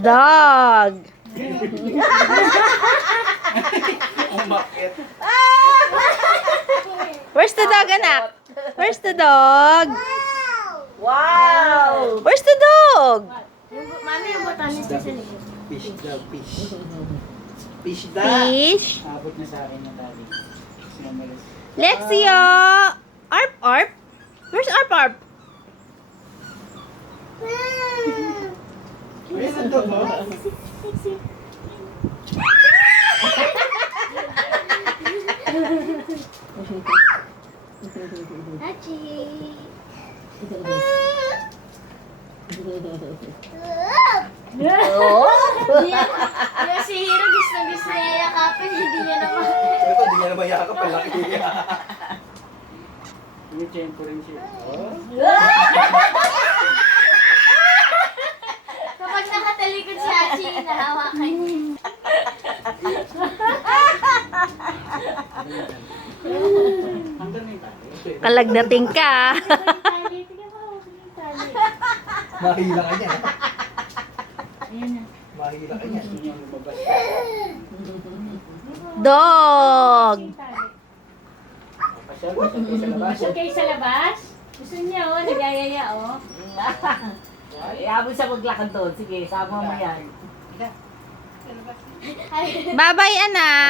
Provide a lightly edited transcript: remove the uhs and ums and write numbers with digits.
Dog. Umakit. Where's the dog, anak? Where's the dog? Wow! Where's the dog? Mami, yung botanis na sa likod. Fish daw, fish. Fish da. Fish. Abot na sa akin na dali. Sinamalas. Lexio. Arp, arp. Where's arp, arp? Where's the dog, oh? Hachi. Yung si Hiro gusto niya yakapin, hindi niya naman. Ito, di niya naman yakap. Palaki niya. Yung tiyempo rin siya. Oh. Kapag nakatalikod si Hachi, nahawakan niya. Hanggang na yung tali. Kalagdating ka. Tali, tingnan mo, yung tali. Mahila ka niya. Ayan na. Mahila ka niya. Hindi niya lumabas. Dog. Pasyal, pasyal kayo sa labas. Gusto kayo sa labas? Gusto niya, oh, nagayaya, oh. Iabot sa maglakad doon. Sige, sama mo yan. Ay, Bye-bye, anak.